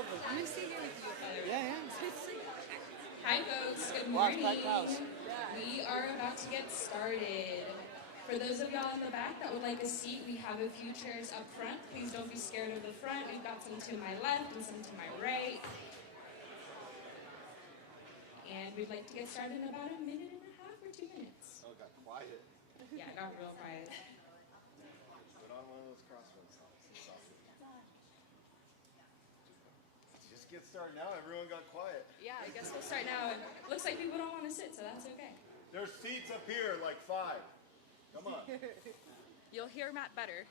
perfect. I'm gonna stay here with you. Yeah. Hi folks, good Watch morning. packed house. We are about to get started. For those of y'all in the back that would like a seat, we have a few chairs up front. Please don't be scared of the front. We've got some to my left and some to my right. And we'd like to get started in about a minute and a half or 2 minutes. Oh, it got quiet. Yeah, it got real quiet. Put on one of those crossroads songs. Just get started now. Everyone got quiet. Yeah, I guess we'll start now. It looks like people don't want to sit, so that's okay. There's seats up here, like 5. Come on. You'll hear Matt better.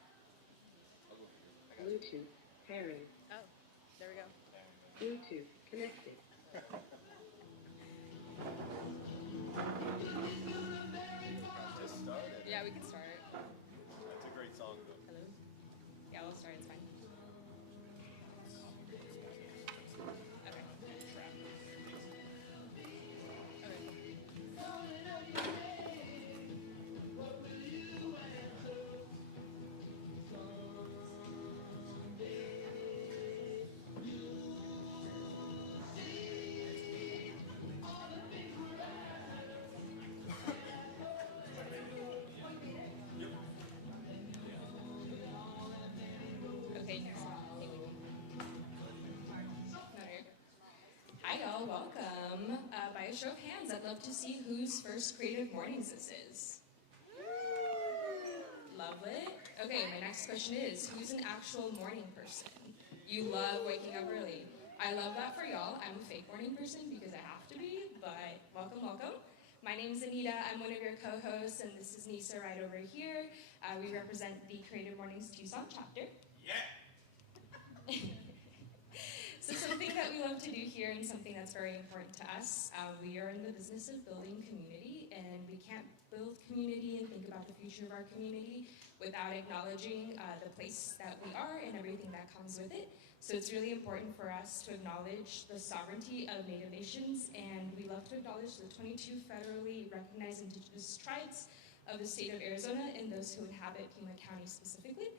Bluetooth pairing. Oh, there we go. Bluetooth connected. Just started. Yeah, we can start. That's a great song, though. Hello? Yeah, we'll start. It's fine. Okay. Okay, next one. Hi y'all, welcome. By a show of hands, I'd love to see whose first Creative Mornings this is. Love it. Okay, my next question is, who's an actual morning person? You love waking up early. I love that for y'all. I'm a fake morning person because I have to be, but welcome. My name's Anita, I'm one of your co-hosts, and this is Nisa right over here. We represent the Creative Mornings Tucson chapter. Yeah. So something that we love to do here and something that's very important to us, we are in the business of building community, and we can't build community and think about the future of our community without acknowledging the place that we are and everything that comes with it. So it's really important for us to acknowledge the sovereignty of Native nations, and we love to acknowledge the 22 federally recognized indigenous tribes of the state of Arizona and those who inhabit Pima County specifically.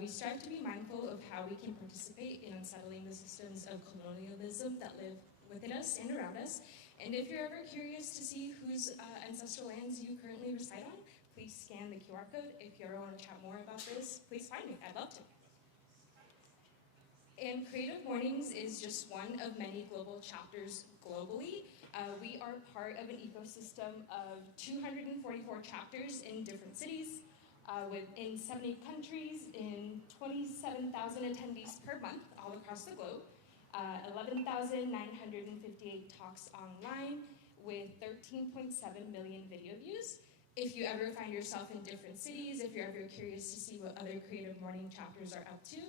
We strive to be mindful of how we can participate in unsettling the systems of colonialism that live within us and around us. And if you're ever curious to see whose ancestral lands you currently reside on, please scan the QR code. If you ever want to chat more about this, please find me. I'd love to. And Creative Mornings is just one of many global chapters globally. We are part of an ecosystem of 244 chapters in different cities, in 70 countries, in 27,000 attendees per month all across the globe, 11,958 talks online with 13.7 million video views. If you ever find yourself in different cities, if you're ever curious to see what other Creative Morning chapters are up to,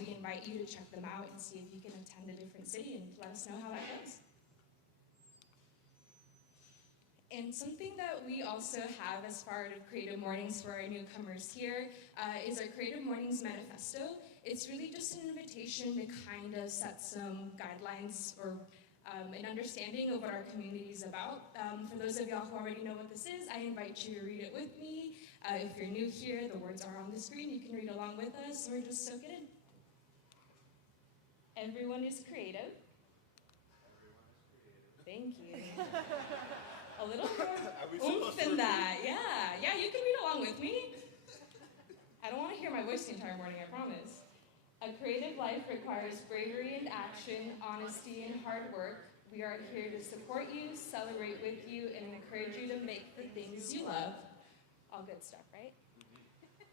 we invite you to check them out and see if you can attend a different city and let us know how that goes. And something that we also have as part of Creative Mornings for our newcomers here is our Creative Mornings Manifesto. It's really just an invitation to kind of set some guidelines or an understanding of what our community is about. For those of y'all who already know what this is, I invite you to read it with me. If you're new here, the words are on the screen. You can read along with us or just soak it in. Everyone is creative. Thank you. A little more oomph than that. Yeah, you can read along with me. I don't want to hear my voice the entire morning, I promise. A creative life requires bravery and action, honesty and hard work. We are here to support you, celebrate with you, and encourage you to make the things you love. All good stuff, right?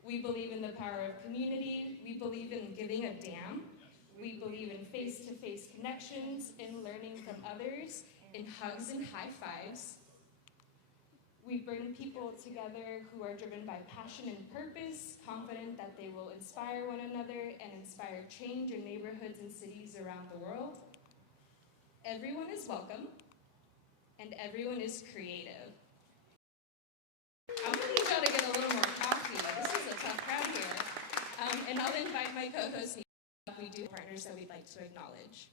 We believe in the power of community. We believe in giving a damn. We believe in face-to-face connections, in learning from others, in hugs and high fives. We bring people together who are driven by passion and purpose, confident that they will inspire one another and inspire change in neighborhoods and cities around the world. Everyone is welcome, and everyone is creative. I'm gonna need y'all to get a little more coffee. This is a tough crowd here. And I'll invite my co-host. We do partners that we'd like to acknowledge.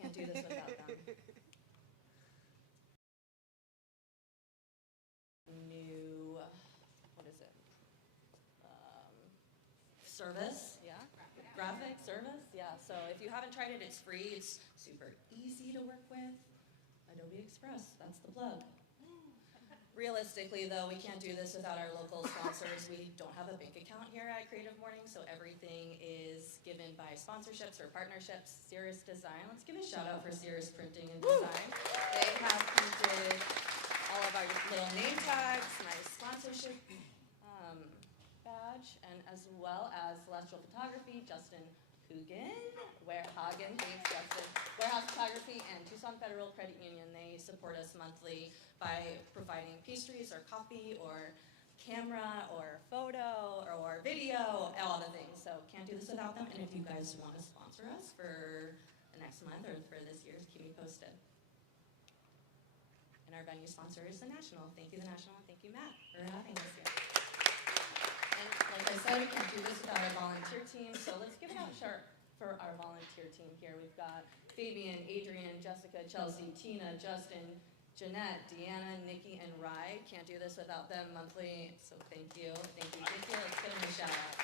Can't do this without them. New, what is it? Service? Yeah. so if you haven't tried it, it's free. It's super easy to work with. Adobe Express, that's the plug. Realistically, though, we can't do this without our local sponsors. We don't have a bank account here at Creative Morning, so everything is given by sponsorships or partnerships. Cirrus Design, let's give a shout out for Cirrus Printing and Design. They have printed all of our little name tags, my sponsorship badge, and as well as Celestial Photography, Justin Coogan, Hagen, thanks Justin, Warehouse Photography, and Tucson Federal Credit Union. They support us monthly by providing pastries or coffee or camera or photo or video, all the things. So can't do this without them. And if you guys want to sponsor us for the next month or for this year, keep me posted. And our venue sponsor is the National. Thank you, the National. Thank you, Matt, for having us here. And like I said, we can't do this without our volunteer team, so let's give it out for our volunteer team here. We've got Fabian, Adrian, Jessica, Chelsea, Tina, Justin, Jeanette, Deanna, Nikki, and Rye. Can't do this without them monthly, so thank you. Thank you. Let's give them a shout out.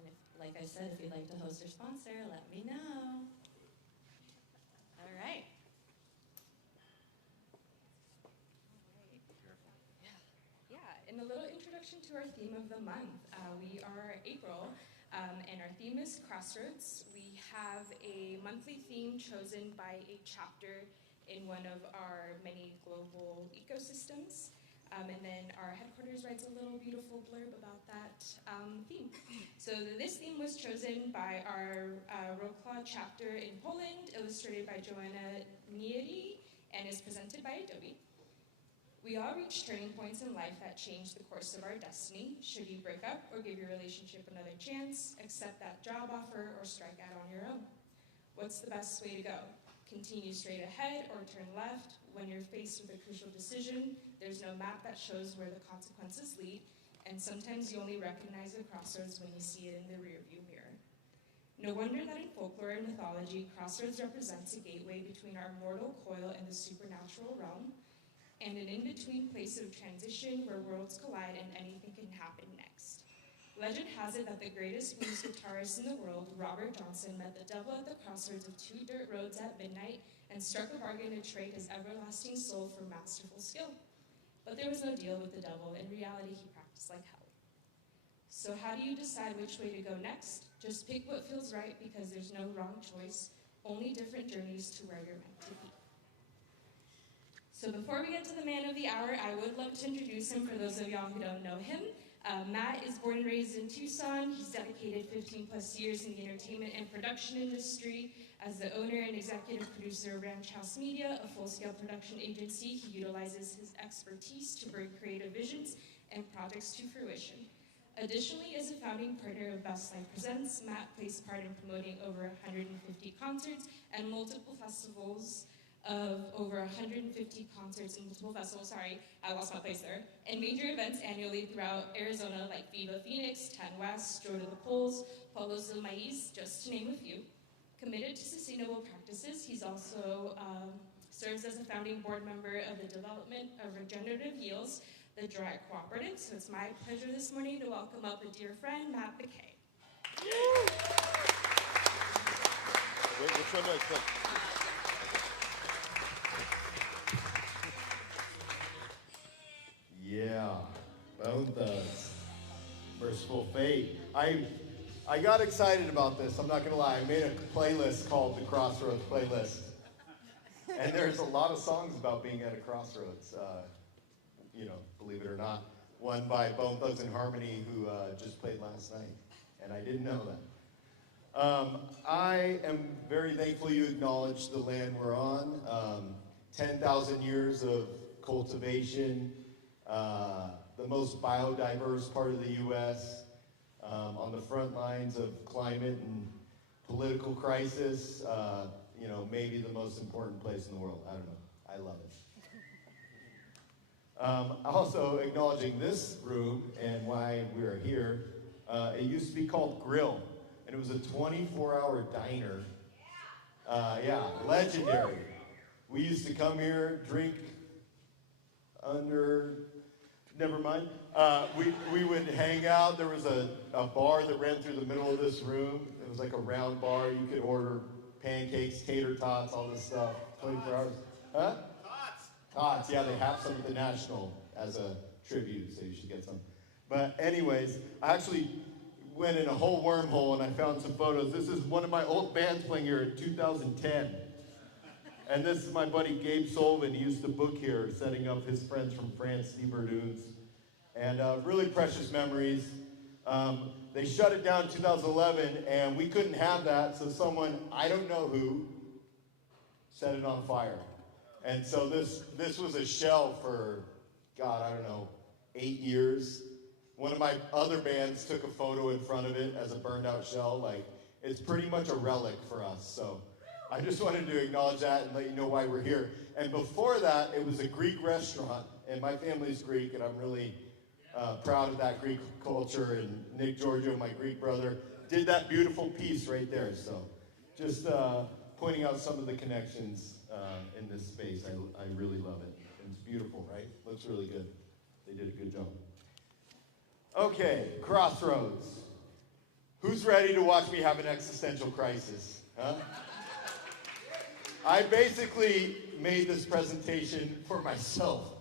And if, like I said, if you'd like to host or sponsor, let me know. All right. And a little introduction to our theme of the month. We are April, and our theme is Crossroads. We have a monthly theme chosen by a chapter in one of our many global ecosystems. And then our headquarters writes a little beautiful blurb about that theme. So this theme was chosen by our Wrocław chapter in Poland, illustrated by Joanna Nieri, and is presented by Adobe. We all reach turning points in life that change the course of our destiny. Should you break up or give your relationship another chance, accept that job offer, or strike out on your own? What's the best way to go? Continue straight ahead or turn left? When you're faced with a crucial decision, there's no map that shows where the consequences lead, and sometimes you only recognize the crossroads when you see it in the rearview mirror. No wonder that in folklore and mythology, crossroads represents a gateway between our mortal coil and the supernatural realm, and an in-between place of transition where worlds collide and anything can happen next. Legend has it that the greatest blues guitarist in the world, Robert Johnson, met the devil at the crossroads of two dirt roads at midnight and struck a bargain to trade his everlasting soul for masterful skill. But there was no deal with the devil. In reality, he practiced like hell. So how do you decide which way to go next? Just pick what feels right because there's no wrong choice, only different journeys to where you're meant to be. So before we get to the man of the hour, I would love to introduce him for those of y'all who don't know him. Matt is born and raised in Tucson. He's dedicated 15 plus years in the entertainment and production industry. As the owner and executive producer of Ranch House Media, a full-scale production agency, he utilizes his expertise to bring creative visions and projects to fruition. Additionally, as a founding partner of Best Life Presents, Matt plays part in promoting over 150 concerts and multiple festivals of over 150 concerts and multiple festivals, I lost my place there, and major events annually throughout Arizona like VIVA PHX, TENWEST, Joy to the Polls, Pueblos Del Maiz, just to name a few. Committed to sustainable practices, he's also serves as a founding board member of the Development of Regenerative Yields, the Dry Cooperative. So it's my pleasure this morning to welcome up a dear friend, Matt Baquet. Wait, which one do I click? Yeah, Bone Thugs, Merciful Fate. I got excited about this, I'm not gonna lie. I made a playlist called the Crossroads Playlist. And there's a lot of songs about being at a crossroads, believe it or not. One by Bone Thugs and Harmony, who just played last night, and I didn't know that. I am very thankful you acknowledge the land we're on. 10,000 years of cultivation, the most biodiverse part of the U.S., on the front lines of climate and political crisis, maybe the most important place in the world. I don't know. I love it. Also acknowledging this room and why we're here, it used to be called Grill, and it was a 24-hour diner. Legendary. We used to come here, drink under Never mind. We would hang out. There was a bar that ran through the middle of this room. It was like a round bar. You could order pancakes, tater tots, all this stuff. 24 hours. Huh? Tots. Yeah, they have some at the National as a tribute, so you should get some. But anyways, I actually went in a whole wormhole and I found some photos. This is one of my old bands playing here in 2010. And this is my buddy Gabe Sullivan. He used to book here, setting up his friends from France, Steve Verdunes. And really precious memories. They shut it down in 2011, and we couldn't have that, so someone, I don't know who, set it on fire. And so this was a shell for, God, I don't know, 8 years. One of my other bands took a photo in front of it as a burned out shell. Like, it's pretty much a relic for us, so. I just wanted to acknowledge that and let you know why we're here. And before that, it was a Greek restaurant, and my family's Greek, and I'm really proud of that Greek culture. And Nick Giorgio, my Greek brother, did that beautiful piece right there. So just pointing out some of the connections in this space. I really love it. It's beautiful, right? Looks really good. They did a good job. Okay, Crossroads. Who's ready to watch me have an existential crisis? Huh? I basically made this presentation for myself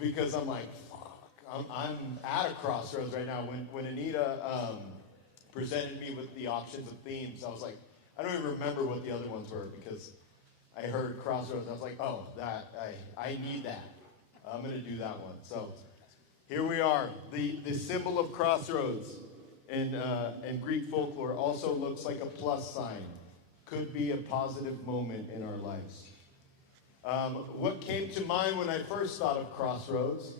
because I'm like, fuck, I'm at a crossroads right now. When Anita presented me with the options of themes, I was like, I don't even remember what the other ones were because I heard crossroads. I was like, oh, I need that. I'm going to do that one. So here we are. The symbol of crossroads in Greek folklore also looks like a plus sign. Could be a positive moment in our lives. What came to mind when I first thought of Crossroads,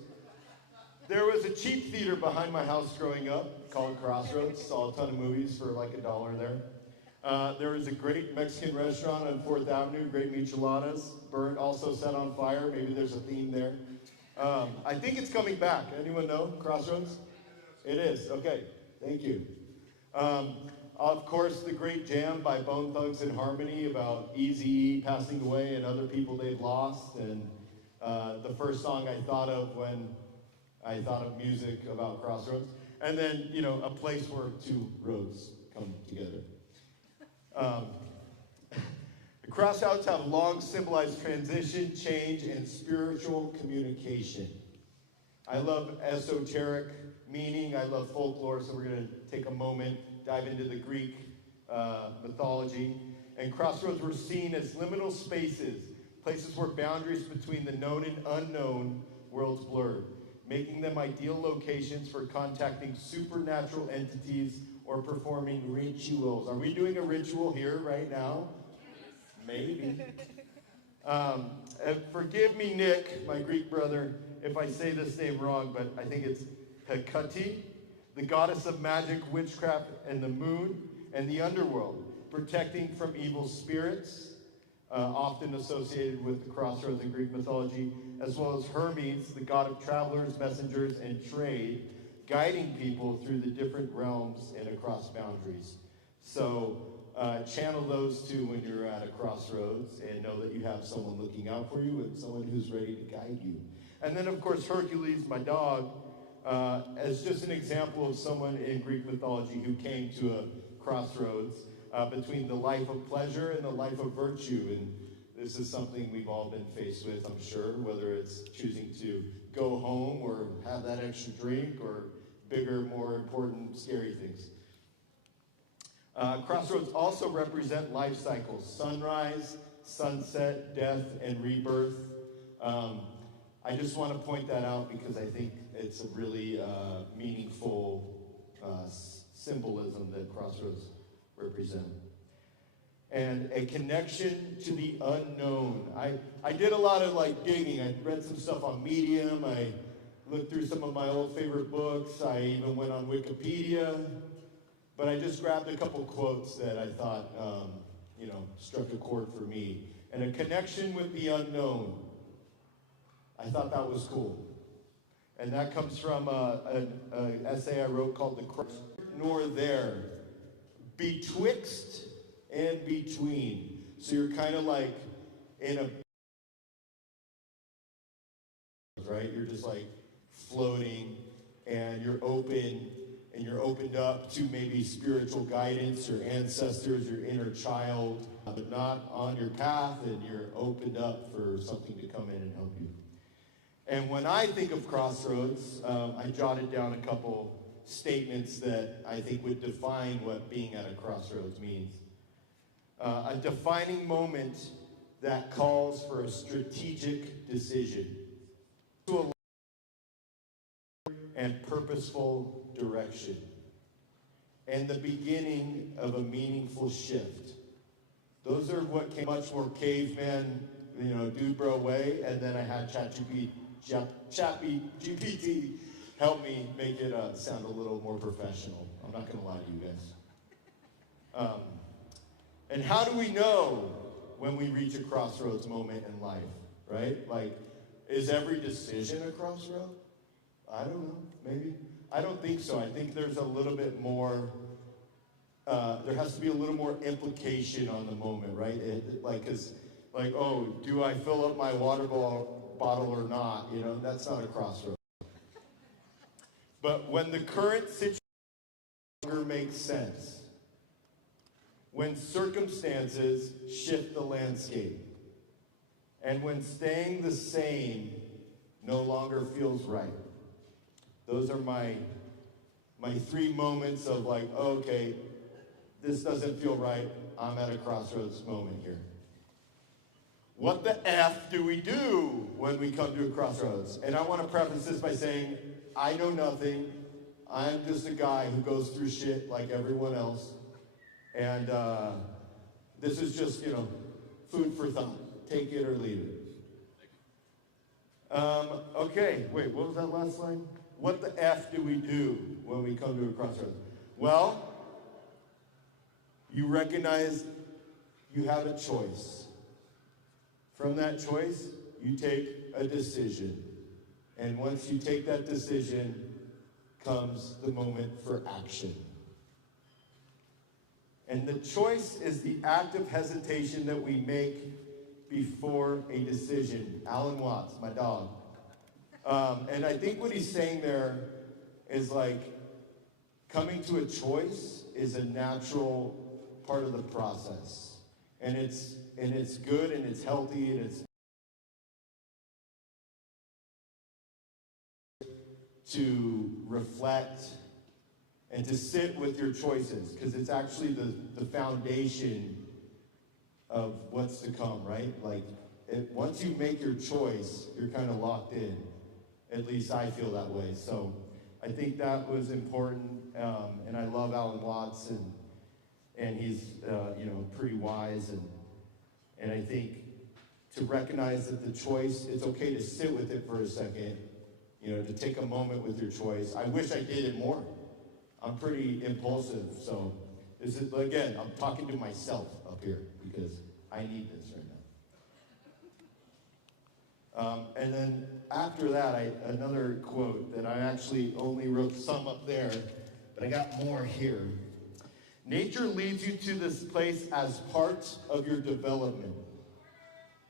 there was a cheap theater behind my house growing up called Crossroads. Saw a ton of movies for like $1 there. There was a great Mexican restaurant on 4th Avenue, great micheladas, burned, also set on fire. Maybe there's a theme there. I think it's coming back. Anyone know Crossroads? It is. Okay. Thank you. Of course, the great jam by Bone Thugs and Harmony about Eazy-E passing away and other people they've lost. And the first song I thought of when I thought of music about Crossroads. And then, you know, a place where two roads come together. The crossroads have long symbolized transition, change, and spiritual communication. I love esoteric meaning. I love folklore, so we're going to take a moment, dive into the Greek mythology. And crossroads were seen as liminal spaces, places where boundaries between the known and unknown worlds blurred, making them ideal locations for contacting supernatural entities or performing rituals. Are we doing a ritual here right now? Maybe. Forgive me, Nick, my Greek brother, if I say this name wrong, but I think it's Hecate, the goddess of magic, witchcraft, and the moon, and the underworld, protecting from evil spirits, often associated with the crossroads in Greek mythology, as well as Hermes, the god of travelers, messengers, and trade, guiding people through the different realms and across boundaries. So channel those two when you're at a crossroads and know that you have someone looking out for you and someone who's ready to guide you. And then, of course, Hercules, my dog, as just an example of someone in Greek mythology who came to a crossroads between the life of pleasure and the life of virtue. And this is something we've all been faced with, I'm sure, whether it's choosing to go home or have that extra drink or bigger, more important, scary things. Crossroads also represent life cycles: sunrise, sunset, death, and rebirth. I just want to point that out because I think it's a really meaningful symbolism that crossroads represent. And a connection to the unknown. I did a lot of digging. I read some stuff on Medium. I looked through some of my old favorite books. I even went on Wikipedia. But I just grabbed a couple quotes that I thought, struck a chord for me. And a connection with the unknown. I thought that was cool. And that comes from an essay I wrote called The Cross Nor There. Betwixt and between. So you're kind of like in a, right? You're just like floating, and you're open, and you're opened up to maybe spiritual guidance, your ancestors, your inner child, but not on your path, and you're opened up for something to come in and help you. And when I think of Crossroads, I jotted down a couple statements that I think would define what being at a crossroads means. A defining moment that calls for a strategic decision to a and purposeful direction, and the beginning of a meaningful shift. Those are what came much more caveman, dude bro way, and then I had GPT help me make it sound a little more professional. I'm not going to lie to you guys. And how do we know when we reach a crossroads moment in life, right? Like, is every decision a crossroad? I don't know, maybe. I don't think so. I think there's a little bit more, there has to be a little more implication on the moment, right? Oh, do I fill up my water bottle or not? That's not a crossroad. But when the current situation no longer makes sense, when circumstances shift the landscape, and when staying the same no longer feels right. Those are my 3 moments of like, okay, this doesn't feel right. I'm at a crossroads moment here. What the F do we do when we come to a crossroads? And I want to preface this by saying, I know nothing. I'm just a guy who goes through shit like everyone else. And this is just, food for thought. Take it or leave it. Okay, wait, what was that last line? What the F do we do when we come to a crossroads? Well, you recognize you have a choice. From that choice, you take a decision. And once you take that decision, comes the moment for action. And the choice is the act of hesitation that we make before a decision. Alan Watts, my dog. And I think what he's saying there is like, coming to a choice is a natural part of the process. And it's good and it's healthy and it's to reflect and to sit with your choices, because it's actually the foundation of what's to come, right? Like, once you make your choice, you're kind of locked in. At least I feel that way. So I think that was important, and I love Alan Watts, and he's pretty wise, and I think to recognize that the choice, it's okay to sit with it for a second, to take a moment with your choice. I wish I did it more. I'm pretty impulsive, so this is, again, I'm talking to myself up here because I need this right now. And then after that, another quote that I actually only wrote some up there, but I got more here. Nature leads you to this place as part of your development.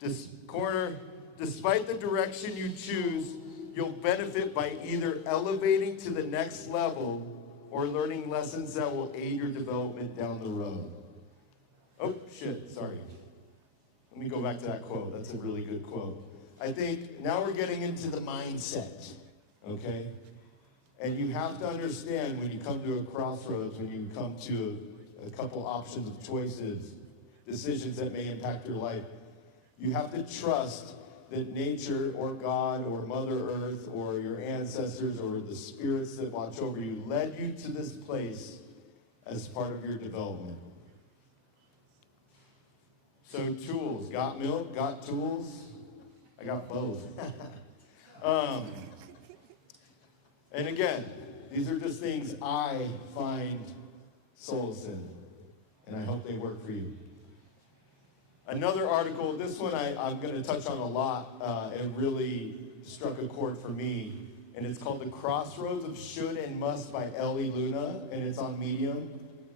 Despite the direction you choose, you'll benefit by either elevating to the next level or learning lessons that will aid your development down the road. Oh, shit, sorry. Let me go back to that quote. That's a really good quote. I think now we're getting into the mindset, okay? And you have to understand when you come to a crossroads, when you come to a couple options of choices, decisions that may impact your life, you have to trust that nature or God or Mother Earth or your ancestors or the spirits that watch over you led you to this place as part of your development. So tools, got milk, got tools? I got both. And again, these are just things I find solace in, and I hope they work for you. Another article, this one I'm going to touch on a lot, and really struck a chord for me, and it's called The Crossroads of Should and Must by Ellie Luna, and it's on Medium.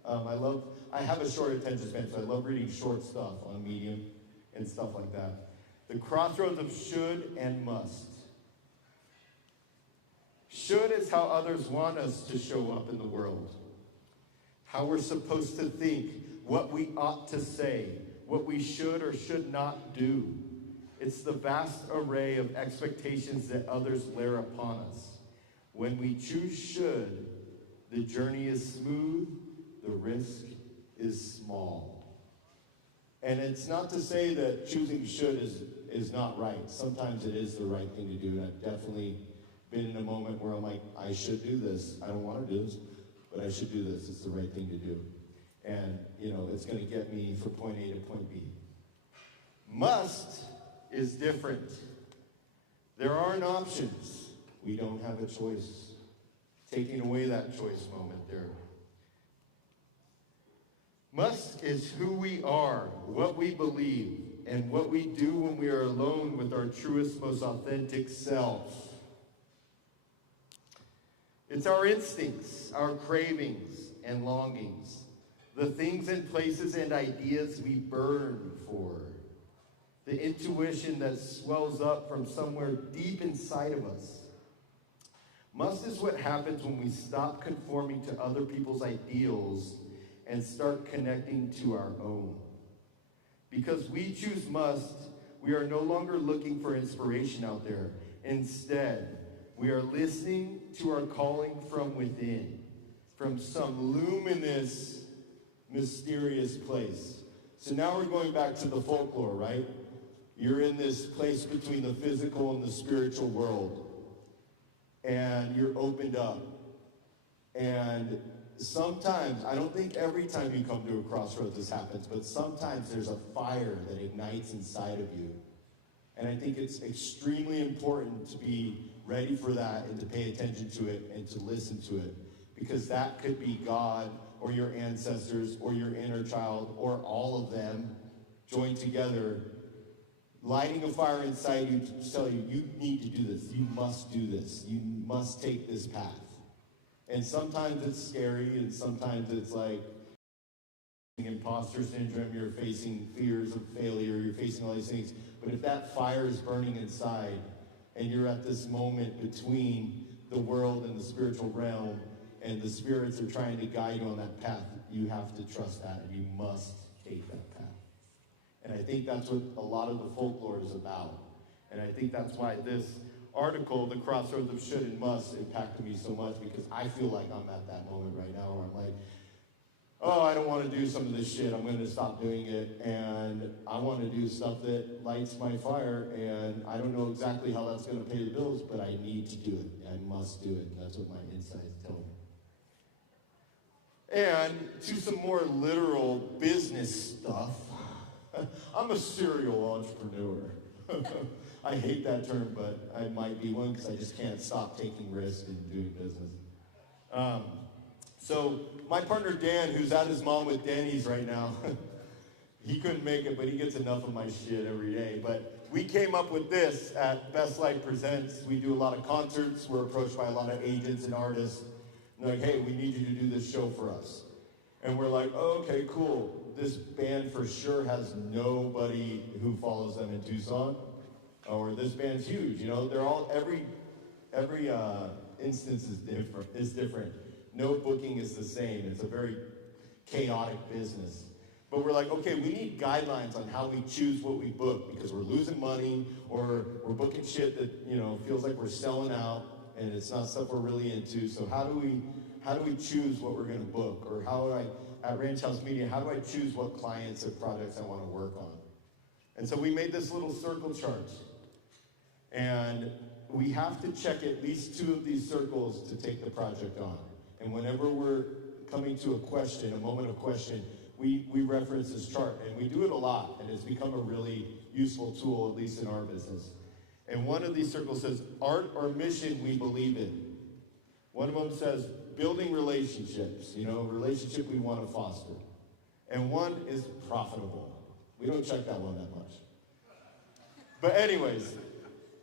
I have a short attention span, so I love reading short stuff on Medium and stuff like that. The Crossroads of Should and Must. Should is how others want us to show up in the world. How we're supposed to think, what we ought to say, what we should or should not do. It's the vast array of expectations that others layer upon us. When we choose should, the journey is smooth, the risk is small. And it's not to say that choosing should is not right. Sometimes it is the right thing to do. And I've definitely been in a moment where I'm like, I should do this. I don't want to do this, but I should do this. It's the right thing to do. And, you know, it's going to get me from point A to point B. Must is different. There aren't options. We don't have a choice. Taking away that choice moment there. Must is who we are, what we believe, and what we do when we are alone with our truest, most authentic self. It's our instincts, our cravings and longings, the things and places and ideas we burn for, the intuition that swells up from somewhere deep inside of us. Must is what happens when we stop conforming to other people's ideals and start connecting to our own. Because we choose must, we are no longer looking for inspiration out there. Instead, we are listening to our calling from within, from some luminous, mysterious place. So now we're going back to the folklore, right? You're in this place between the physical and the spiritual world. And you're opened up. And sometimes, I don't think every time you come to a crossroads this happens, but sometimes there's a fire that ignites inside of you. And I think it's extremely important to be ready for that and to pay attention to it and to listen to it. Because that could be God or your ancestors or your inner child or all of them joined together, lighting a fire inside you to tell you, you need to do this, you must do this, you must take this path. And sometimes it's scary, and sometimes it's like imposter syndrome, you're facing fears of failure, you're facing all these things. But if that fire is burning inside, and you're at this moment between the world and the spiritual realm, and the spirits are trying to guide you on that path, you have to trust that, and you must take that path. And I think that's what a lot of the folklore is about. And I think that's why this article, The Crossroads of Should and Must, impacted me so much, because I feel like I'm at that moment right now where I'm like, oh, I don't want to do some of this shit. I'm going to stop doing it. And I want to do stuff that lights my fire. And I don't know exactly how that's going to pay the bills, but I need to do it. I must do it. That's what my insights tell me. And to some more literal business stuff, I'm a serial entrepreneur. I hate that term, but I might be one because I just can't stop taking risks and doing business. So my partner Dan, who's at his mom with Denny's right now, he couldn't make it, but he gets enough of my shit every day. But we came up with this at Best Light Presents. We do a lot of concerts. We're approached by a lot of agents and artists. And they're like, hey, we need you to do this show for us. And we're like, oh, okay, cool. This band for sure has nobody who follows them in Tucson. Or this band's huge, you know. They're all, every instance is different. No booking is the same. It's a very chaotic business. But we're like, okay, we need guidelines on how we choose what we book, because we're losing money, or we're booking shit that, you know, feels like we're selling out and it's not stuff we're really into. So how do we choose what we're going to book? Or how do I, at Ranch House Media, how do I choose what clients or projects I want to work on? And so we made this little circle chart. And we have to check at least 2 of these circles to take the project on. And whenever we're coming to a question, a moment of question, we reference this chart. And we do it a lot, and it's become a really useful tool, at least in our business. And one of these circles says, art or mission we believe in. One of them says, building relationships, you know, a relationship we want to foster. And one is profitable. We don't check that one that much. But anyways,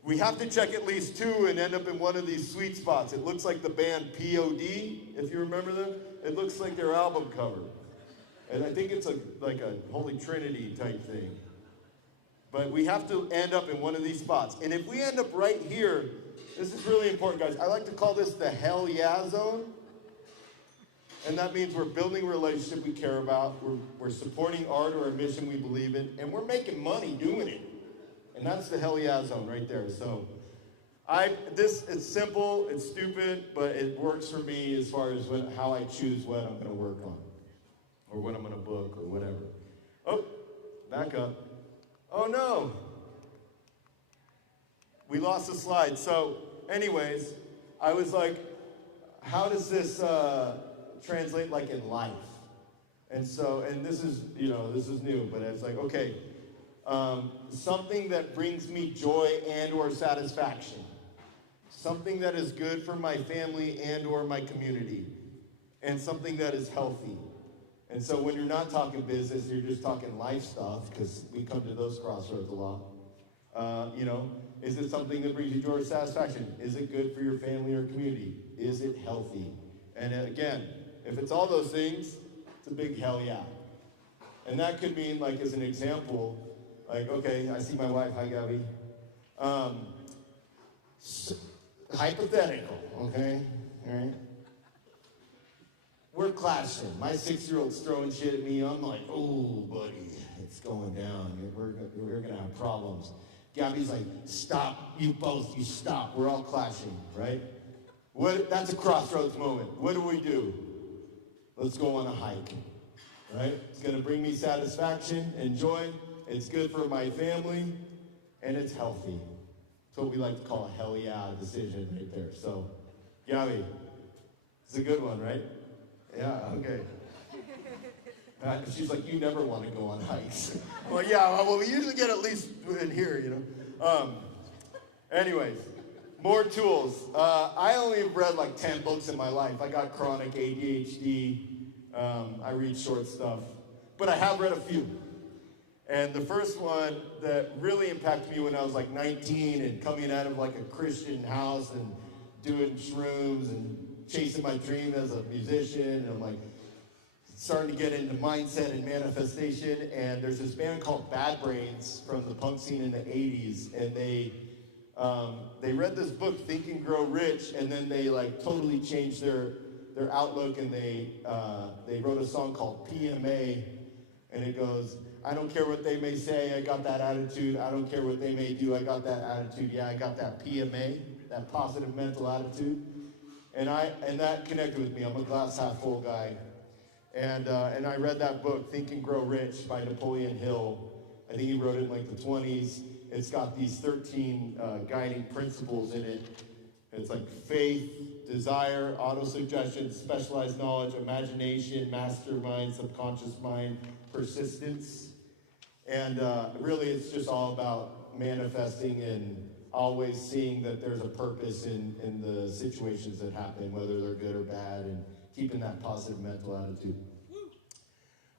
we have to check at least 2 and end up in one of these sweet spots. It looks like the band POD, if you remember them. It looks like their album cover. And I think it's like a Holy Trinity type thing. But we have to end up in one of these spots. And if we end up right here, this is really important, guys. I like to call this the hell yeah zone. And that means we're building a relationship we care about, we're supporting art or a mission we believe in, and we're making money doing it. And that's the hell yeah zone right there. So it's simple, it's stupid, but it works for me as far as how I choose what I'm going to work on, or what I'm going to book, or whatever. Oh, back up. Oh no, we lost the slide. So anyways, I was like, how does this translate like in life? And this is, this is new, but it's like, okay, something that brings me joy and or satisfaction. Something that is good for my family and or my community. And something that is healthy. And so when you're not talking business, you're just talking life stuff, because we come to those crossroads a lot. Is it something that brings you joy or satisfaction? Is it good for your family or community? Is it healthy? And again, if it's all those things, it's a big hell yeah. And that could mean, like, as an example, like, okay, I see my wife, hi Gabby. Hypothetical, okay? All right? We're clashing. My 6-year-old's throwing shit at me. I'm like, oh, buddy, it's going down. We're gonna have problems. Gabby's like, stop, you stop. We're all clashing, right? That's a crossroads moment. What do? Let's go on a hike, right? It's gonna bring me satisfaction and joy. It's good for my family, and it's healthy. It's what we like to call a hell yeah decision right there. So, Gabby, it's a good one, right? Yeah, okay. She's like, you never want to go on hikes. Well, yeah, well, we usually get at least in here, Anyways, more tools. I only have read like 10 books in my life. I got chronic ADHD. I read short stuff. But I have read a few. And the first one that really impacted me when I was like 19 and coming out of like a Christian house and doing shrooms and chasing my dream as a musician, and I'm like starting to get into mindset and manifestation. And there's this band called Bad Brains from the punk scene in the 80s, and they read this book, Think and Grow Rich, and then they like totally changed their outlook, and they wrote a song called PMA, and it goes, I don't care what they may say, I got that attitude. I don't care what they may do, I got that attitude. Yeah, I got that PMA, that positive mental attitude. And that connected with me. I'm a glass half full guy. And I read that book, Think and Grow Rich by Napoleon Hill. I think he wrote it in like the 20s. It's got these 13 guiding principles in it. It's like faith, desire, auto-suggestion, specialized knowledge, imagination, mastermind, subconscious mind, persistence. And really it's just all about manifesting and always seeing that there's a purpose in the situations that happen, whether they're good or bad, and keeping that positive mental attitude.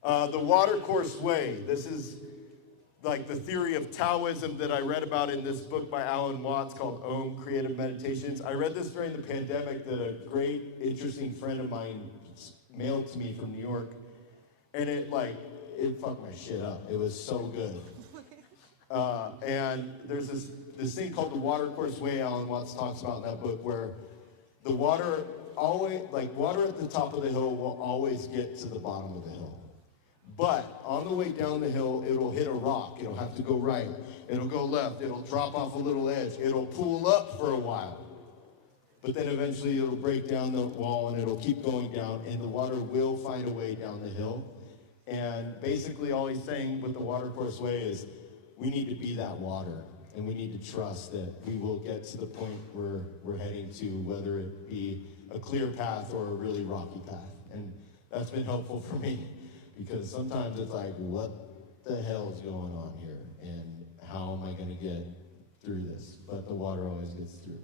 The Watercourse Way. This is like the theory of Taoism that I read about in this book by Alan Watts called Om Creative Meditations. I read this during the pandemic that a great, interesting friend of mine mailed to me from New York. And it fucked my shit up. It was so good. And there's this thing called the Watercourse Way Alan Watts talks about in that book, where the water water at the top of the hill will always get to the bottom of the hill. But on the way down the hill, it'll hit a rock. It'll have to go right. It'll go left. It'll drop off a little edge. It'll pool up for a while. But then eventually it'll break down the wall and it'll keep going down, and the water will find a way down the hill. And basically all he's saying with the Watercourse Way is we need to be that water, and we need to trust that we will get to the point where we're heading to, whether it be a clear path or a really rocky path. And that's been helpful for me, because sometimes it's like, what the hell is going on here? And how am I going to get through this? But the water always gets through.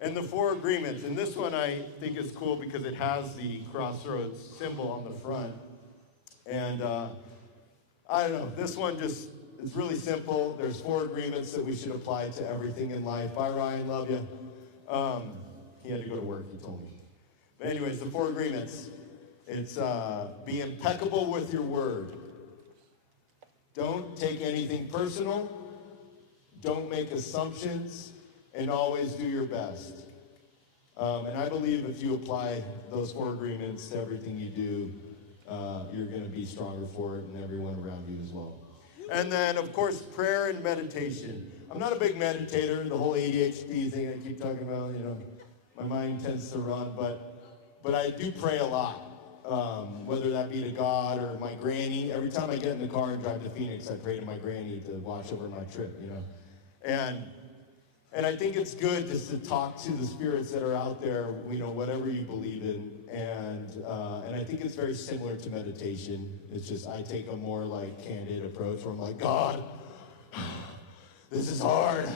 And the 4 agreements. And this one I think is cool because it has the crossroads symbol on the front. And I don't know, this one it's really simple. There's 4 agreements that we should apply to everything in life. Bye, Ryan, love you. He had to go to work, he told me. But anyways, the 4 agreements. It's be impeccable with your word. Don't take anything personal. Don't make assumptions, and always do your best. And I believe if you apply those 4 agreements to everything you do, you're going to be stronger for it, and everyone around you as well. And then, of course, prayer and meditation. I'm not a big meditator, the whole ADHD thing I keep talking about, you know, my mind tends to run, but I do pray a lot, whether that be to God or my granny. Every time I get in the car and drive to Phoenix, I pray to my granny to watch over my trip, you know. And I think it's good just to talk to the spirits that are out there, you know, whatever you believe in. And I think it's very similar to meditation. It's just I take a more like candid approach where I'm like, God, this is hard.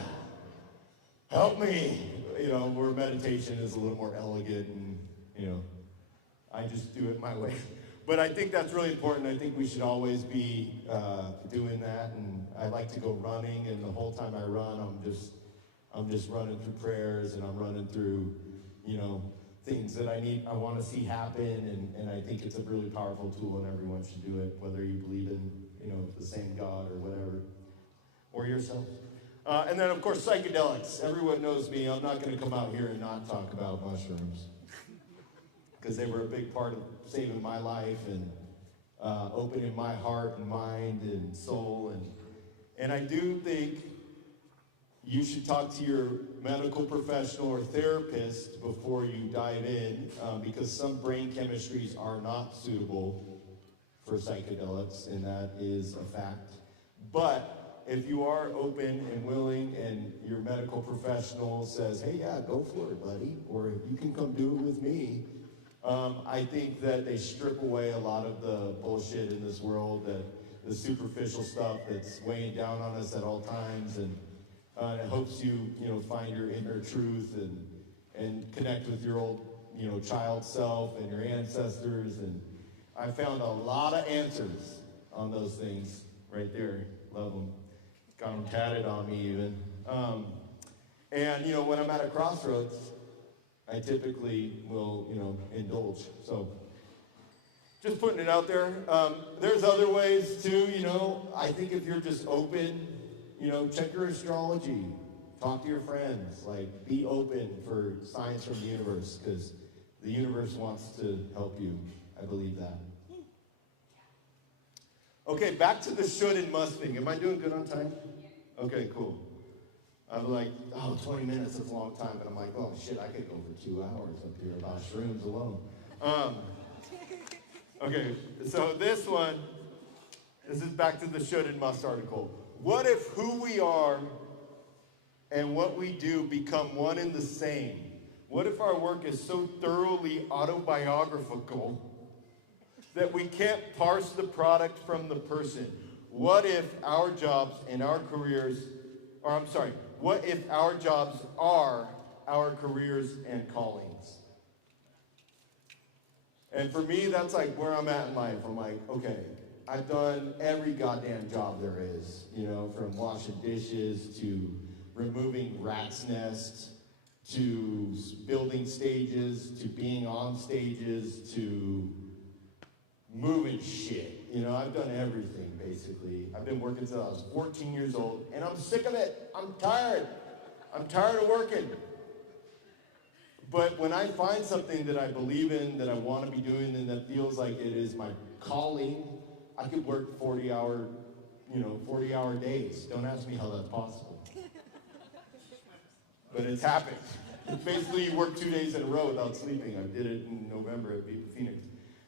Help me. You know, where meditation is a little more elegant and, you know, I just do it my way. But I think that's really important. I think we should always be doing that. And I like to go running, and the whole time I run, I'm just running through prayers, and I'm running through, you know, things that I want to see happen, and I think it's a really powerful tool, and everyone should do it, whether you believe in, you know, the same God or whatever, or yourself. And then, of course, psychedelics. Everyone knows me. I'm not going to come out here and not talk about mushrooms, because they were a big part of saving my life and opening my heart and mind and soul. And I do think you should talk to your medical professional or therapist before you dive in, because some brain chemistries are not suitable for psychedelics, and that is a fact. But if you are open and willing, and your medical professional says, hey, yeah, go for it, buddy, or you can come do it with me, I think that they strip away a lot of the bullshit in this world, the superficial stuff that's weighing down on us at all times, and it helps you, you know, find your inner truth and connect with your old, you know, child self and your ancestors. And I found a lot of answers on those things right there. Love them. Got them tatted on me even. And, you know, when I'm at a crossroads, I typically will, you know, indulge. So just putting it out there. There's other ways too, you know. I think if you're just open, you know, check your astrology, talk to your friends, like be open for signs from the universe, because the universe wants to help you. I believe that. Okay, back to the should and must thing. Am I doing good on time? Okay, cool. I'm like, oh, 20 minutes is a long time, but I'm like, oh shit, I could go for 2 hours up here about shrooms alone. Okay, so this is back to the should and must article. What if who we are and what we do become one and the same? What if our work is so thoroughly autobiographical that we can't parse the product from the person? What if our jobs and our careers, what if our jobs are our careers and callings? And for me, that's like where I'm at in life. I'm like, okay, I've done every goddamn job there is, you know, from washing dishes to removing rat's nests to building stages to being on stages to moving shit. You know, I've done everything, basically. I've been working since I was 14 years old, and I'm sick of it. I'm tired. I'm tired of working. But when I find something that I believe in, that I want to be doing, and that feels like it is my calling, I could work 40-hour days. Don't ask me how that's possible. But it's happened. Basically, you work 2 days in a row without sleeping. I did it in November at VIVA Phoenix.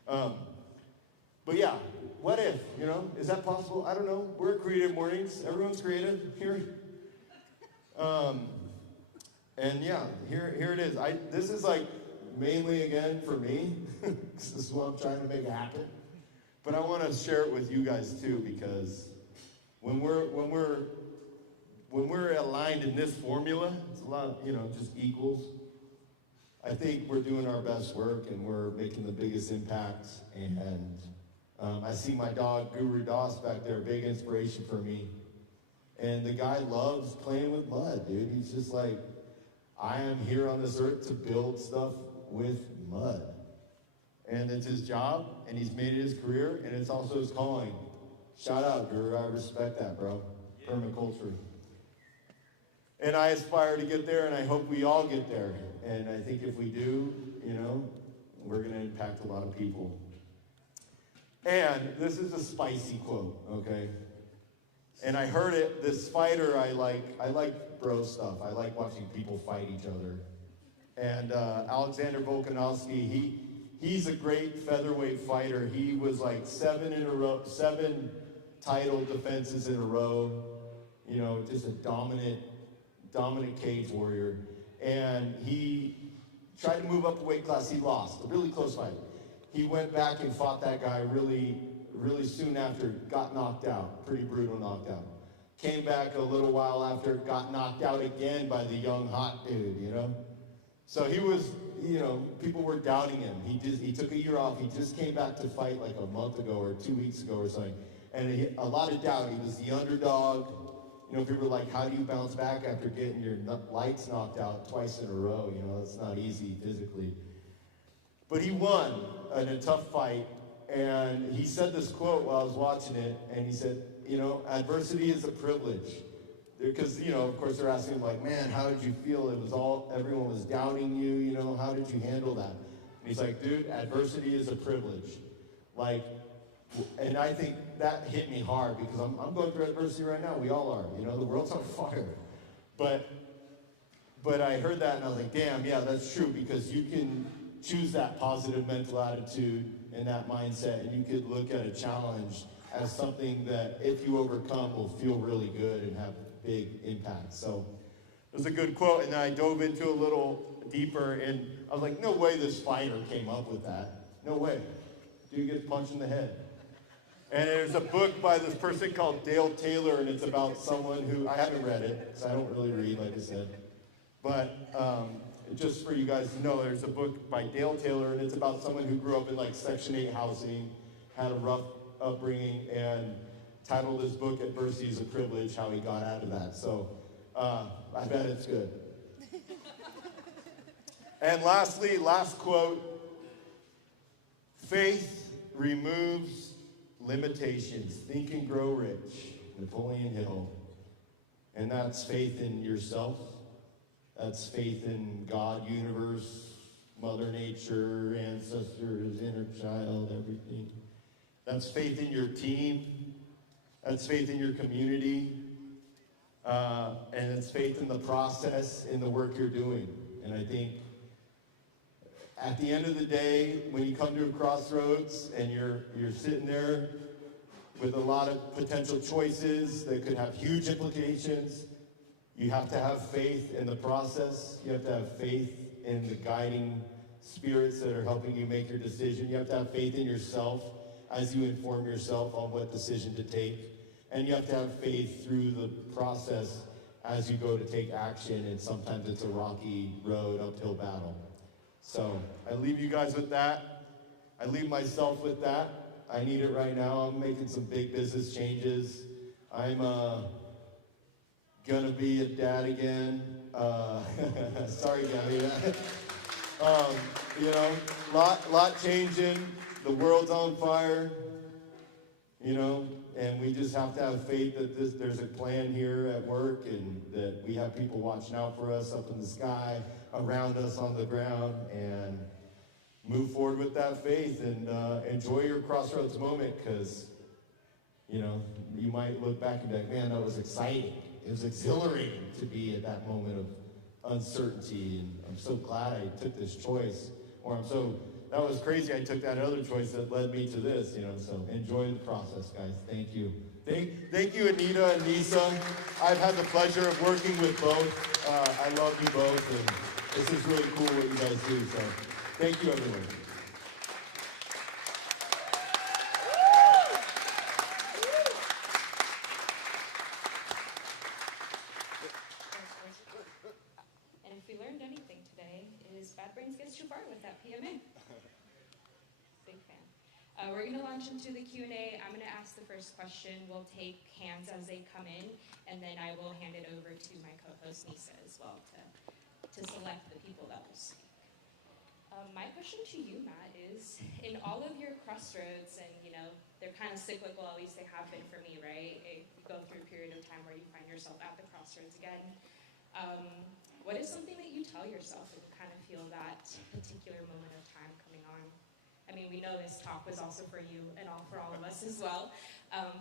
But yeah, what if, you know? Is that possible? I don't know. We're at Creative Mornings. Everyone's creative here. And yeah, here it is. This is like mainly, again, for me. This is what I'm trying to make happen. But I want to share it with you guys too, because when we're aligned in this formula, it's a lot of, you know, just equals. I think we're doing our best work and we're making the biggest impact. And I see my dog Guru Das back there, big inspiration for me. And the guy loves playing with mud, dude. He's just like, I am here on this earth to build stuff with mud. And it's his job, and he's made it his career, and it's also his calling. Shout out, Drew. I respect that, bro. Permaculture. And I aspire to get there, and I hope we all get there. And I think if we do, you know, we're going to impact a lot of people. And this is a spicy quote, okay? And I heard it, this fighter, I like bro stuff. I like watching people fight each other. And Alexander Volkanovski, he's a great featherweight fighter. He was like 7 title defenses in a row. You know, just a dominant cage warrior. And he tried to move up the weight class. He lost, a really close fight. He went back and fought that guy really soon after, got knocked out, pretty brutal knockdown. Came back a little while after, got knocked out again by the young hot dude, you know? So he was, you know, people were doubting him. He took a year off. He just came back to fight like a month ago or 2 weeks ago or something. And a lot of doubt. He was the underdog. You know, people were like, how do you bounce back after getting your lights knocked out twice in a row? You know, it's not easy physically. But he won in a tough fight. And he said this quote while I was watching it. And he said, you know, adversity is a privilege. Because, you know, of course they're asking him like, man, how did you feel? Everyone was doubting you, you know, how did you handle that? And he's like, dude, adversity is a privilege. Like, and I think that hit me hard because I'm going through adversity right now. We all are, you know, the world's on fire. But I heard that and I was like, damn, yeah, that's true, because you can choose that positive mental attitude and that mindset, and you could look at a challenge as something that if you overcome will feel really good and have big impact. So it was a good quote, and then I dove into a little deeper, and I was like, no way this fighter came up with that. No way. Dude gets punched in the head. And there's a book by this person called Dale Taylor, and it's about someone who, I haven't read it, because I don't really read, like I said. But just for you guys to know, there's a book by Dale Taylor, and it's about someone who grew up in like Section 8 housing, had a rough upbringing, and titled his book Adversity is a Privilege, how he got out of that. So I bet it's good. And lastly, last quote, faith removes limitations. Think and grow rich, Napoleon Hill. And that's faith in yourself. That's faith in God, universe, Mother Nature, ancestors, inner child, everything. That's faith in your team. That's faith in your community. And it's faith in the process, in the work you're doing. And I think at the end of the day, when you come to a crossroads and you're sitting there with a lot of potential choices that could have huge implications, you have to have faith in the process. You have to have faith in the guiding spirits that are helping you make your decision. You have to have faith in yourself as you inform yourself on what decision to take. And you have to have faith through the process as you go to take action. And sometimes it's a rocky road, uphill battle. So I leave you guys with that. I leave myself with that. I need it right now. I'm making some big business changes. I'm gonna be a dad again. Sorry, Gabby. You know, lot changing. The world's on fire. You know, and we just have to have faith that there's a plan here at work, and that we have people watching out for us up in the sky, around us on the ground, and move forward with that faith and enjoy your crossroads moment, because, you know, you might look back and be like, man, that was exciting. It was exhilarating to be at that moment of uncertainty, and I'm so glad I took this choice, or that was crazy I took that other choice that led me to this, you know, so enjoy the process, guys. Thank you. Thank you, Anita and Nisa. I've had the pleasure of working with both. I love you both, and this is really cool what you guys do, so thank you, everyone. And if we learned anything today, is Bad Brains gets too far with that PMA. Big fan. We're going to launch into the Q&A. I'm going to ask the first question. We'll take hands as they come in, and then I will hand it over to my co-host Nisa as well to select the people that will speak. My question to you, Matt, is in all of your crossroads and, you know, they're kind of cyclical, at least they have been for me, right? You go through a period of time where you find yourself at the crossroads again. What is something that you tell yourself when you kind of feel that particular moment of time coming on? I mean, we know this talk was also for you and for all of us as well,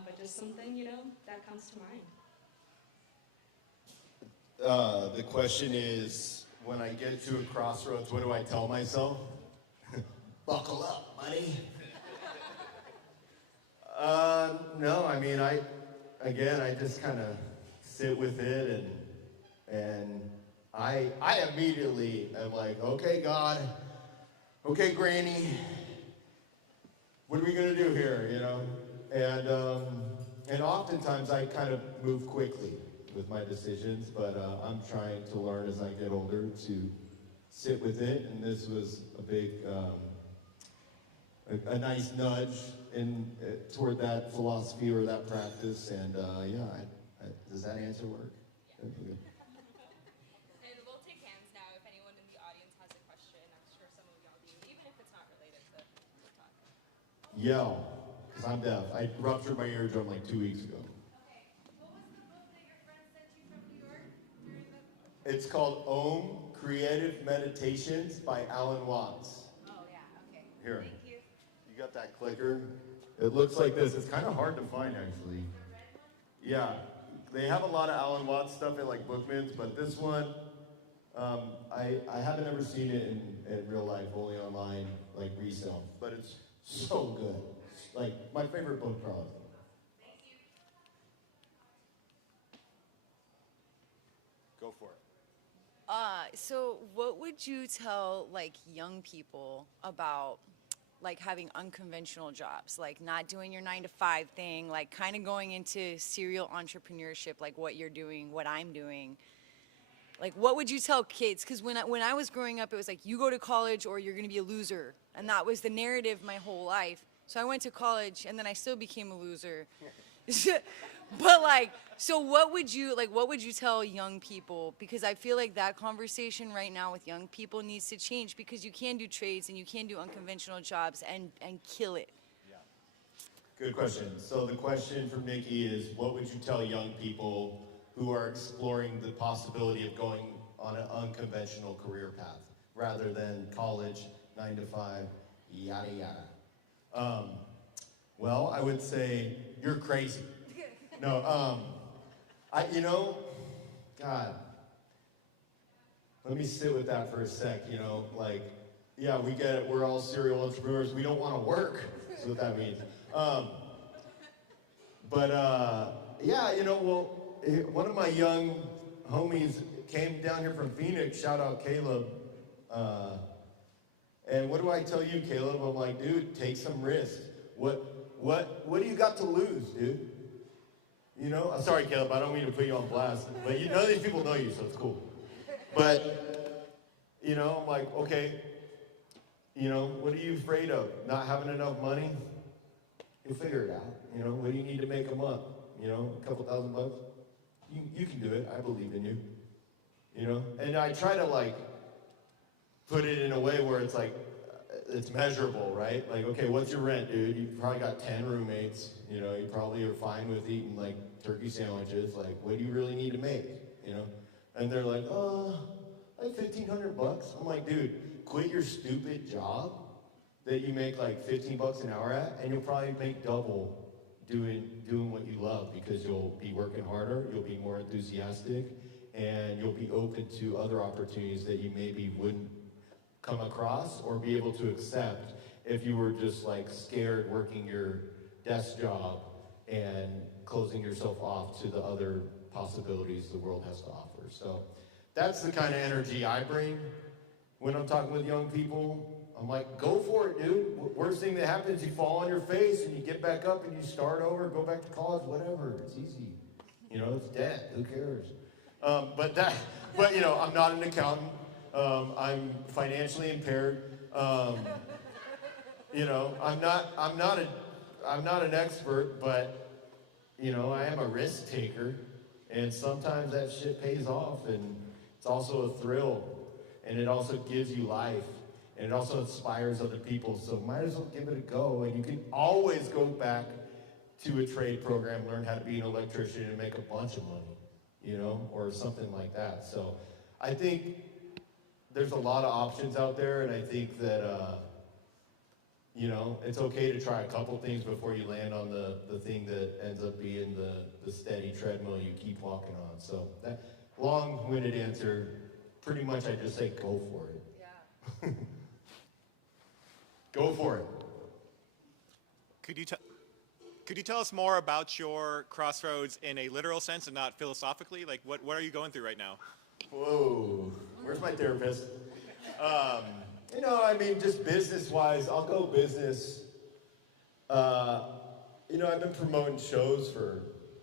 but just something, that comes to mind. The question is, when I get to a crossroads, what do I tell myself? Buckle up, buddy. No, I mean, I just kind of sit with it, and I immediately am like, okay, God, okay, Granny, what are we gonna do here, And oftentimes I kind of move quickly with my decisions, but I'm trying to learn as I get older to sit with it, and this was a big, a nice nudge toward that philosophy or that practice, and does that answer work? Yeah. And we'll take hands now if anyone in the audience has a question. I'm sure some of y'all do, even if it's not related to the talk. Yell, because I'm deaf. I ruptured my eardrum like 2 weeks ago. Okay. What was the book that your friend sent you from New York during the... It's called Creative Meditations by Alan Watts. Oh, yeah, okay. Here. Thank you. You got that clicker? It looks like this. It's kind of hard to find, actually. Yeah, they have a lot of Alan Watts stuff at like Bookman's, but this one, I haven't ever seen it in real life, only online, like resale. But it's so good. Like my favorite book, probably. Thank you. Go for it. So what would you tell like young people about like having unconventional jobs, like not doing your 9-to-5 thing, like kind of going into serial entrepreneurship, like what you're doing, what I'm doing? Like what would you tell kids? Because when I was growing up, it was like you go to college or you're gonna be a loser, and that was the narrative my whole life. So I went to college and then I still became a loser. But like, so what would you tell young people? Because I feel like that conversation right now with young people needs to change, because you can do trades and you can do unconventional jobs and kill it. Yeah. Good question. So the question from Nikki is, what would you tell young people who are exploring the possibility of going on an unconventional career path rather than college, 9-to-5, yada yada? Well, I would say you're crazy. No, God, let me sit with that for a sec, like, yeah, we get it, we're all serial entrepreneurs, we don't want to work, that's what that means. One of my young homies came down here from Phoenix, shout out Caleb, and what do I tell you, Caleb? I'm like, dude, take some risks. What do you got to lose, dude? I'm sorry, Caleb, I don't mean to put you on blast, but none of these people know you, so it's cool. But, I'm like, okay, what are you afraid of? Not having enough money? You'll figure it out. What do you need to make a month? A couple $1,000? You can do it. I believe in you. And I try to like put it in a way where it's like, it's measurable, right? Like, okay, what's your rent, dude? You probably got 10 roommates. You probably are fine with eating like turkey sandwiches. Like, what do you really need to make? And they're like, like $1,500. I'm like, dude, quit your stupid job that you make like $15 an hour at, and you'll probably make double doing what you love, because you'll be working harder, you'll be more enthusiastic, and you'll be open to other opportunities that you maybe wouldn't come across or be able to accept if you were just like scared working your desk job and closing yourself off to the other possibilities the world has to offer. So that's the kind of energy I bring when I'm talking with young people. I'm like, go for it, dude. Worst thing that happens, you fall on your face and you get back up and you start over, go back to college, whatever. It's easy. It's debt. Who cares? But I'm not an accountant. I'm financially impaired. I'm not an expert, but I am a risk taker, and sometimes that shit pays off, and it's also a thrill, and it also gives you life. and it also inspires other people. So might as well give it a go. And you can always go back to a trade program, learn how to be an electrician and make a bunch of money, you know, or something like that. So I think there's a lot of options out there, and I think that, you know, it's okay to try a couple things before you land on the thing that ends up being the steady treadmill you keep walking on. So that long-winded answer, pretty much I just say go for it. Yeah. Go for it. Could you tell us more about your crossroads in a literal sense and not philosophically? Like, what are you going through right now? Whoa, where's my therapist? You know, I mean, just business-wise, I'll go business. You know, I've been promoting shows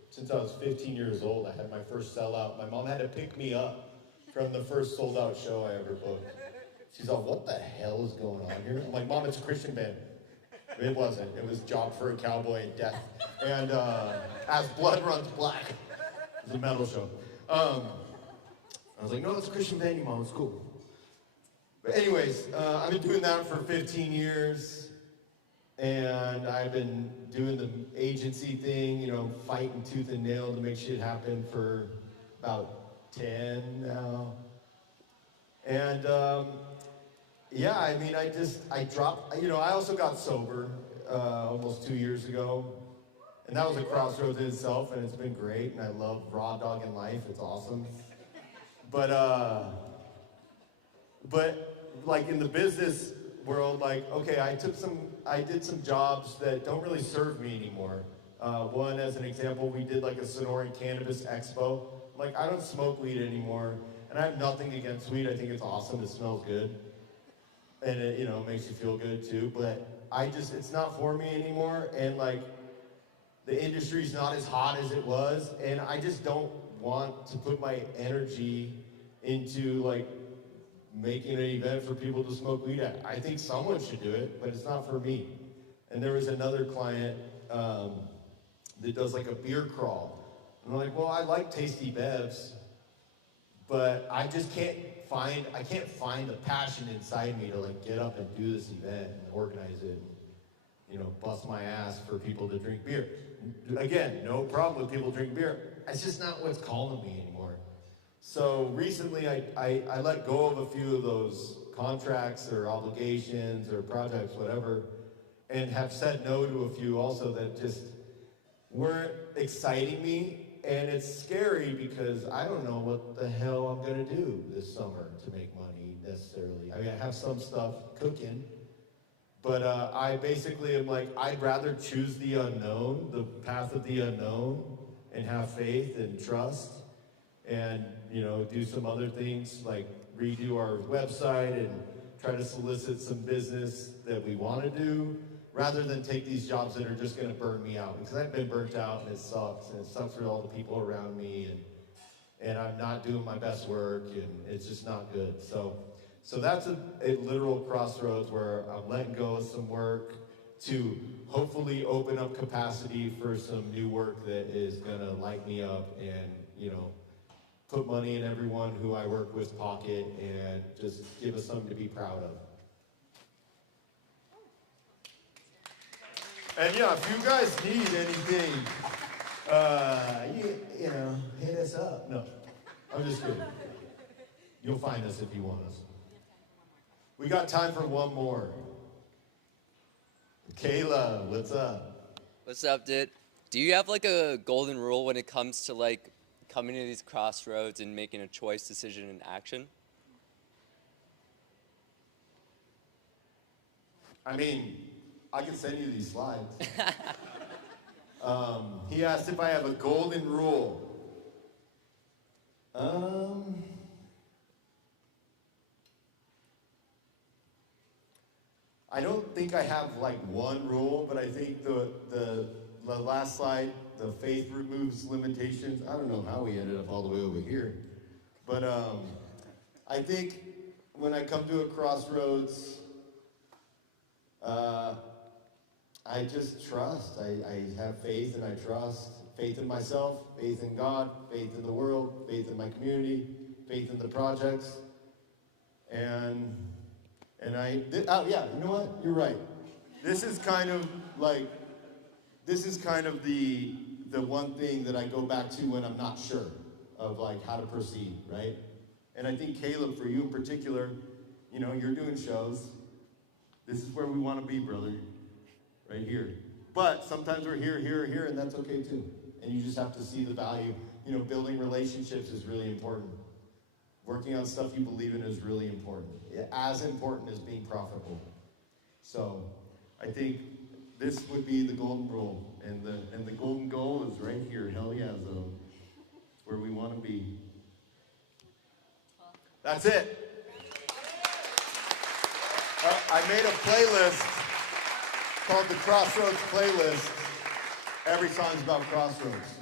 since I was 15 years old. I had my first sellout. My mom had to pick me up from the first sold-out show I ever booked. She's all, what the hell is going on here? I'm like, Mom, it's a Christian band. It wasn't. It was Job for a Cowboy and Death. And As Blood Runs Black. It was a metal show. I was like, no, it's a Christian venue, Mom. It's cool. But anyways, I've been doing that for 15 years. And I've been doing the agency thing, you know, fighting tooth and nail to make shit happen for about 10 now. And yeah, I mean, I dropped, you know, I also got sober almost 2 years ago. And that was a crossroads in itself, and it's been great, and I love raw dogging life. It's awesome. But like in the business world, like, okay, I did some jobs that don't really serve me anymore. One, as an example, we did like a Sonoran Cannabis Expo. Like, I don't smoke weed anymore, and I have nothing against weed. I think it's awesome. It smells good. And it, you know, makes you feel good too. But it's not for me anymore. And like, the industry's not as hot as it was. And I just don't want to put my energy into like making an event for people to smoke weed at. I think someone should do it, but it's not for me. And there was another client that does like a beer crawl. And I'm like, well, I like tasty bevs, but I just can't find the passion inside me to like get up and do this event and organize it and, you know, bust my ass for people to drink beer. Again, no problem with people drinking beer. It's just not what's calling me anymore. So recently I let go of a few of those contracts or obligations or projects, whatever, and have said no to a few also that just weren't exciting me. And it's scary because I don't know what the hell I'm gonna do this summer to make money necessarily. I mean, I have some stuff cooking, but I basically am like, I'd rather choose the unknown, the path of the unknown, and have faith and trust, and, you know, do some other things like redo our website and try to solicit some business that we want to do, rather than take these jobs that are just going to burn me out. Because I've been burnt out, and it sucks for all the people around me, and I'm not doing my best work, and it's just not good. So that's a literal crossroads where I'm letting go of some work to hopefully open up capacity for some new work that is going to light me up and, you know, put money in everyone who I work with pocket and just give us something to be proud of. And yeah, if you guys need anything, you know, hit us up. No, I'm just kidding. You'll find us if you want us. We got time for one more. Kayla, what's up? What's up, dude? Do you have like a golden rule when it comes to like coming to these crossroads and making a choice, decision, and action? I mean, I can send you these slides. He asked if I have a golden rule. I don't think I have like one rule, but I think the last slide, the faith removes limitations. I don't know how we ended up all the way over here. But I think when I come to a crossroads, I just trust. I have faith and I trust. Faith in myself, faith in God, faith in the world, faith in my community, faith in the projects. And And yeah, you know what? You're right. This is kind of the one thing that I go back to when I'm not sure of like how to proceed, right? And I think Caleb, for you in particular, you know, you're doing shows. This is where we want to be, brother, right here. But sometimes we're here, and that's okay too. And you just have to see the value. You know, building relationships is really important. Working on stuff you believe in is really important. As important as being profitable. So I think this would be the golden rule. And the golden goal is right here. Hell yeah, so where we want to be. That's it. I made a playlist called the Crossroads Playlist. Every song's about crossroads.